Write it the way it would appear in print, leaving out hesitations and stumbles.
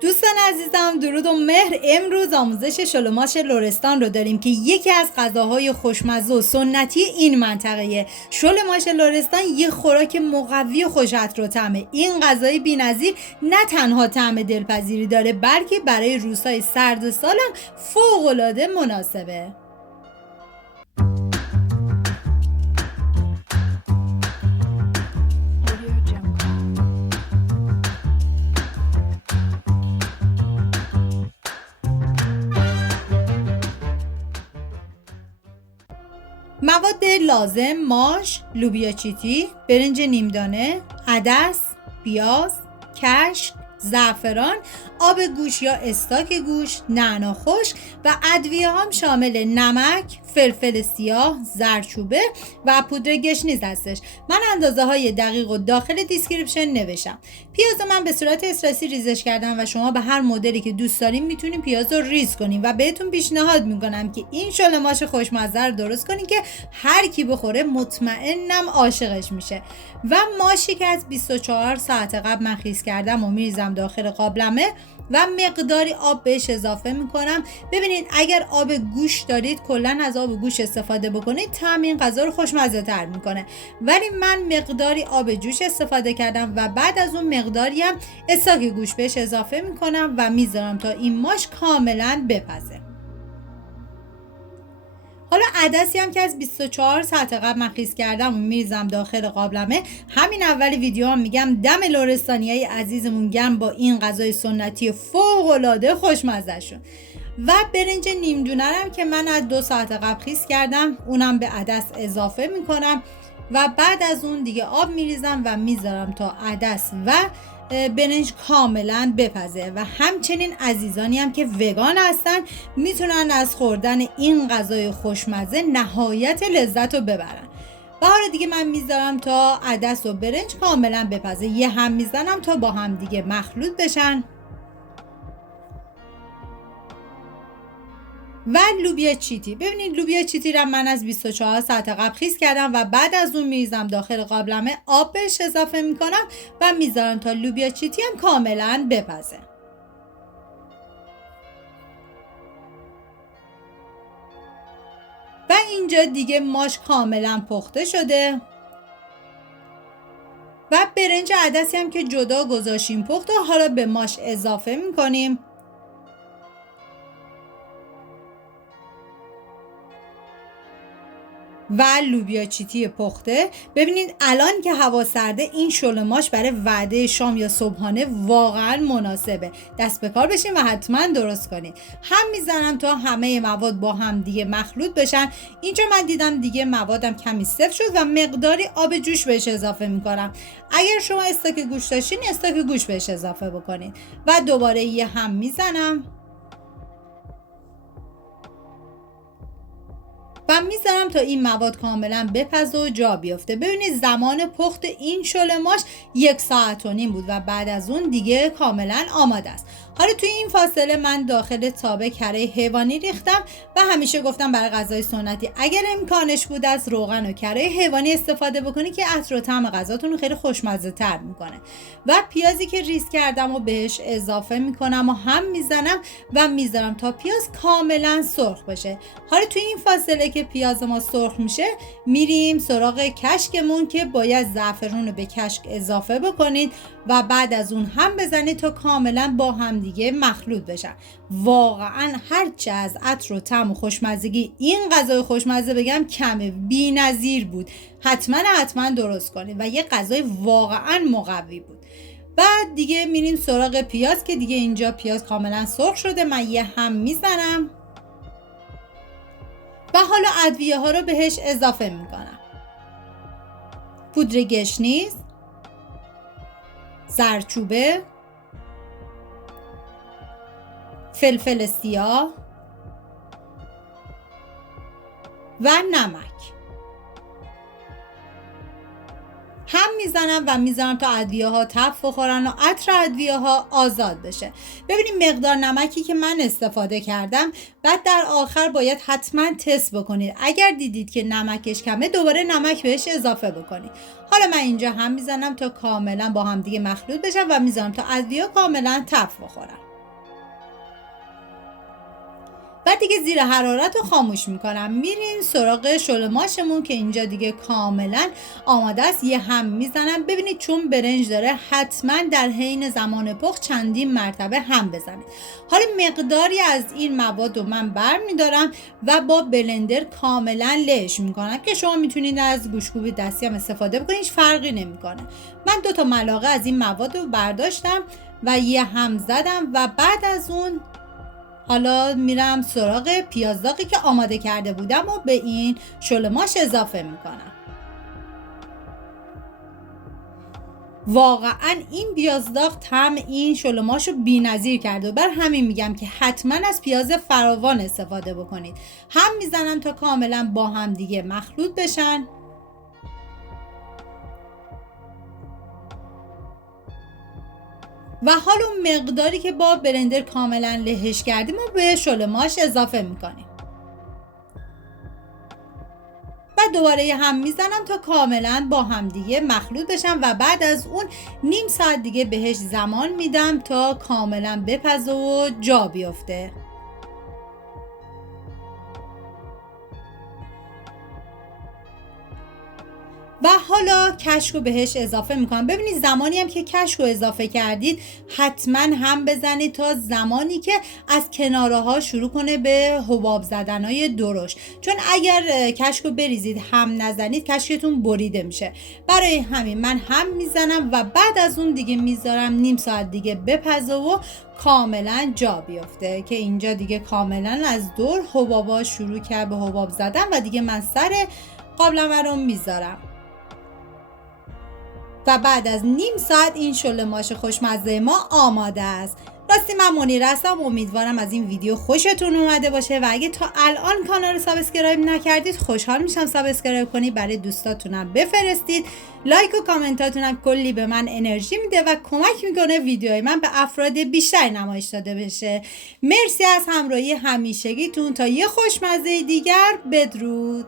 دوستان عزیزم درود و مهر. امروز آموزش شلوماش لرستان رو داریم که یکی از غذاهای خوشمزه و سنتی این منطقه. شلوماش لرستان یه خوراک مقوی و خوش عطر و طعمه. این غذای بی‌نظیر نه تنها طعم دلپذیری داره بلکه برای روزهای سرد سالم فوق‌العاده مناسبه. مواد لازم: ماش، لوبیا چیتی، برنج نیمدانه، عدس، پیاز، کشک، زعفران، آب گوش یا استاک گوش، نعنا خشک و ادویه هم شامل نمک، فلفل سیاه، زردچوبه و پودر گشنیز هستش. من اندازه های دقیق و داخل دیسکریپشن نوشتم. پیاز من به صورت اسلاسی ریزش کردم و شما به هر مدلی که دوست دارین میتونین پیاز رو ریز کنین و بهتون پیشنهاد میکنم که این شلوماش خوشمزه رو درست کنین که هر کی بخوره مطمئنم عاشقش میشه. و ماشی که از 24 ساعت قبل من خیس کردم و میریزم داخل قابلمه و مقداری آب بهش اضافه میکنم. ببینید اگر آب گوش دارید کلا از آب گوش استفاده بکنید، طعم این غذا رو خوشمزه تر میکنه، ولی من مقداری آب جوش استفاده کردم و بعد از اون مقداری هم استاک گوش بهش اضافه میکنم و میذارم تا این ماش کاملا بپزه. حالا عدسی هم که از 24 ساعت قبل من خیس کردم و میریزم داخل قابلمه. همین اول ویدیو هم میگم دم لرستانیای عزیزمون گرم با این غذای سنتی فوق‌العاده خوشمزه شون. و برنج نیمدونه هم که من از 2 ساعت قبل خیس کردم اونم به عدس اضافه میکنم و بعد از اون دیگه آب میریزم و میذارم تا عدس و برنج کاملا بپزه. و همچنین عزیزانی هم که وگان هستن میتونن از خوردن این غذای خوشمزه نهایت لذت رو ببرن. و حالا دیگه من میذارم تا عدس و برنج کاملا بپزه، یه هم میزنم تا با هم دیگه مخلوط بشن. و لوبیا چیتی، ببینید لوبیا چیتی رو من از 24 ساعت قبل خیس کردم و بعد از اون میریزم داخل قابلمه، آب بهش اضافه میکنم و میذارم تا لوبیا چیتی هم کاملا بپزه. و اینجا دیگه ماش کاملا پخته شده و برنج عدسی هم که جدا گذاشتیم پخته حالا به ماش اضافه میکنیم. و لوبیا چیتی پخته. ببینید الان که هوا سرده این شلوماش برای وعده شام یا صبحانه واقعا مناسبه. دست به کار بشین و حتما درست کنید. هم میزنم تا همه مواد با هم دیگه مخلوط بشن. اینجا من دیدم دیگه موادم کمی سفت شد و مقداری آب جوش بهش اضافه میکنم. اگر شما استاک گوش داشتین استاک گوش بهش اضافه بکنید و دوباره یه هم میزنم و میذارم تا این مواد کاملا بپزه و جا بیفته. ببینید زمان پخت این شلوماش 1.5 ساعت بود و بعد از اون دیگه کاملا آماده است. حالا توی این فاصله من داخل تابه کره حیوانی ریختم و همیشه گفتم برای غذای سنتی اگر امکانش بود از روغن و کره حیوانی استفاده بکنید که عطر و طعم غذاتون رو خیلی خوشمزه تر میکنه. و پیازی که ریز کردم و بهش اضافه میکنم و هم میزنم و میذارم تا پیاز کاملا سرخ بشه. حالا توی این فاصله که پیاز ما سرخ میشه میریم سراغ کشکمون که باید زعفرون رو به کشک اضافه بکنید و بعد از اون هم بزنید تا کاملا با هم دیگه مخلوط بشن. واقعا هرچه از عطر و طعم و خوشمزگی این غذای خوشمزه بگم کمه، بی‌نظیر بود. حتما درست کنید و یه غذای واقعا مقوی بود. بعد دیگه میریم سراغ پیاز که دیگه اینجا پیاز کاملا سرخ شده. من یه هم میزنم و حالا ادویه ها رو بهش اضافه میکنم. پودر گشنیز، زردچوبه، فلفل سیاه و نمک. هم میزنم و میذارم تا ادویه ها تف بخورن و عطر ادویه ها آزاد بشه. ببینید مقدار نمکی که من استفاده کردم بعد در آخر باید حتما تست بکنید. اگر دیدید که نمکش کمه دوباره نمک بهش اضافه بکنید. حالا من اینجا هم میزنم تا کاملا با هم دیگه مخلوط بشن و میذارم تا ادویه کاملا تف بخورن. بعد دیگه زیر حرارت رو خاموش میکنم. میریم سراغ شل ماشمون که اینجا دیگه کاملا آماده است. یه هم میزنم. ببینید چون برنج داره حتما در حین زمان پخت چندین مرتبه هم بزنید. حالا مقداری از این مواد رو من برمیدارم و با بلندر کاملا لهش میکنم که شما میتونید از گوشتکوب دستی هم استفاده بکنید، هیچ فرقی نمیکنه. من 2 تا ملاقه از این مواد رو برداشتم و یه هم زدم و بعد از اون حالا میرم سراغ پیاز داغی که آماده کرده بودم و به این شل ماش اضافه میکنم. واقعا این پیاز داغ طعم این شل ماش رو بی‌نظیر کرده و بر همین میگم که حتما از پیاز فراوان استفاده بکنید. هم میزنم تا کاملا با هم دیگه مخلوط بشن. و حالا مقداری که با بلندر کاملا لهش کردیم و به شل ماش اضافه میکنیم. بعد دوباره یه هم میزنم تا کاملا با هم دیگه مخلوط بشن و بعد از اون نیم ساعت دیگه بهش زمان میدم تا کاملا بپزه و جا بیفته. و حالا کشک رو بهش اضافه میکنم. ببینید زمانی هم که کشک رو اضافه کردید حتما هم بزنید تا زمانی که از کناره ها شروع کنه به حباب زدن های درشت، چون اگر کشک رو بریزید هم نزنید کشکتون بریده میشه. برای همین من هم میزنم و بعد از اون دیگه میذارم نیم ساعت دیگه بپزه و کاملا جا بیفته که اینجا دیگه کاملا از دور حبابا شروع کرد به حباب زدن و دیگه من سر قابلمه رو میذارم. و بعد از نیم ساعت این شل ماش خوشمزه ما آماده است. راستی من منیره هستم. امیدوارم از این ویدیو خوشتون اومده باشه و اگه تا الان کانال رو سابسکرایب نکردید خوشحال میشم سابسکرایب کنید، برای دوستاتونم بفرستید. لایک و کامنتاتونم کلی به من انرژی میده و کمک میکنه ویدیوهای من به افراد بیشتر نمایش داده بشه. مرسی از همراهی همیشگیتون. تا یه خوشمزه دیگر، بدرود.